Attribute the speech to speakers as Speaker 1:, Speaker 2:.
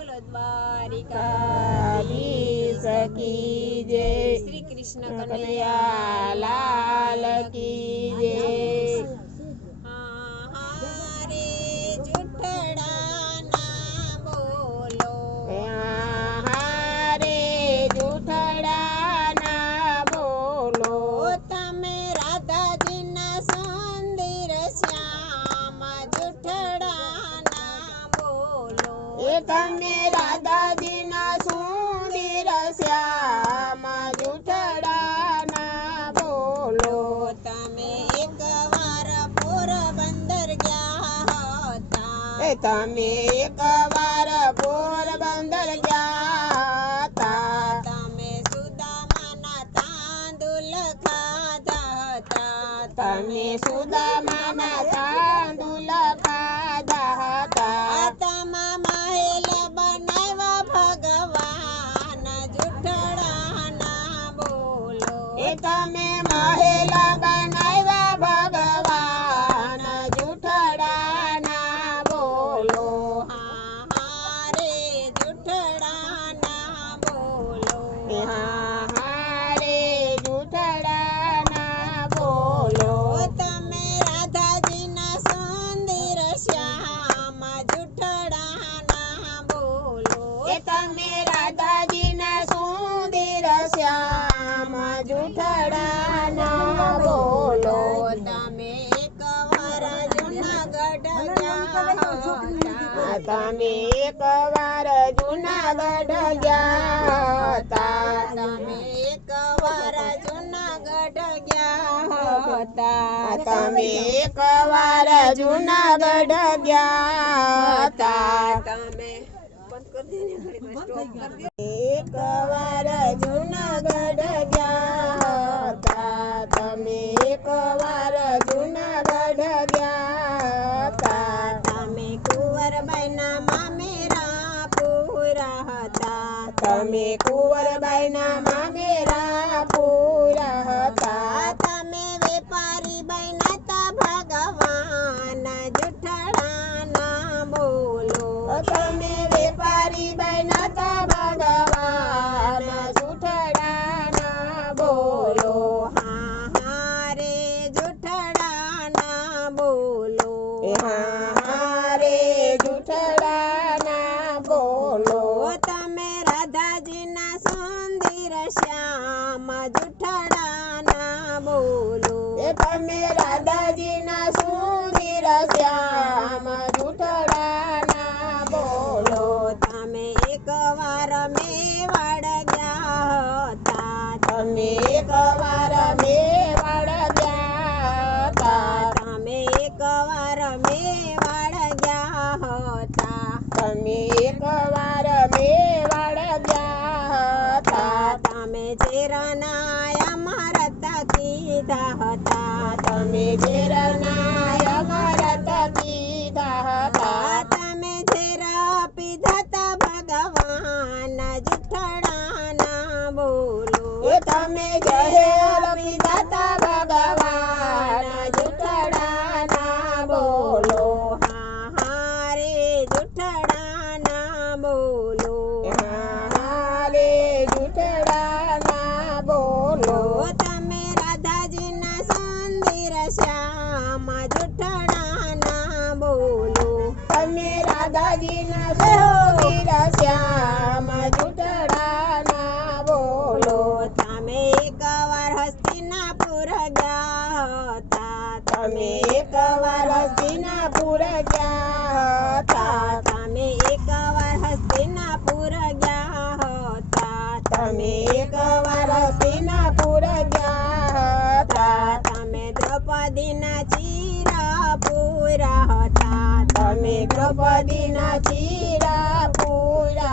Speaker 1: બોલો દ્વારિકા
Speaker 2: સકી જય.
Speaker 1: શ્રી કૃષ્ણ કનૈયા લાલ કી જય.
Speaker 2: એ તમે રાધાજીના સુંદર શ્યામ જૂઠડા ના બોલો
Speaker 1: તમે એકવાર પોરબંદર ગયા હતા
Speaker 2: એ તમે એકવાર પોરબંદર ગયા હતા
Speaker 1: તમે સુદામાના તાંદુલ ખાધા હતા
Speaker 2: તમે સુદામાના તમે એકવાર જૂનાગઢ ગયા હતા
Speaker 1: તમે એકવાર જુનાગઢ ગયા હતા
Speaker 2: તમે એકવાર જૂનાગઢ ગયા હતા તમે એકવાર જૂનાગઢ ગયા
Speaker 1: હતા
Speaker 2: તમે કુંવરબાઈના મામેરા પૂરા હતા
Speaker 1: તમે વેપારી બન્યા
Speaker 2: તમે રાધાજીના સુંદર શ્યામ જૂઠડા ના બોલો
Speaker 1: તમે એકવાર મેવાડ ગયા હતા
Speaker 2: તમે એકવાર મેવાડ ગયા હતા
Speaker 1: તમે એકવાર મેવાડ ગયા હતા
Speaker 2: તમે એકવાર મેવાડ ગયા હતા
Speaker 1: તમે ચેરનાય અમરત કીધા હતા
Speaker 2: તમે જેરનાય અમરત કીધા હતા
Speaker 1: તમે ઝેર પીધા તા ભગવાન જુઠડા ના બોલો
Speaker 2: એ તમે જહેર दिन श्याम जुटड़ा ना बोलो
Speaker 1: तमे एक बार हस्तिनापुर गया होता
Speaker 2: तमे एक बार हस्तिनापुर गया
Speaker 1: દ્રૌપદીના ચીરા પૂરા હતા
Speaker 2: તમે દ્રૌપદીના ચીરા પૂરા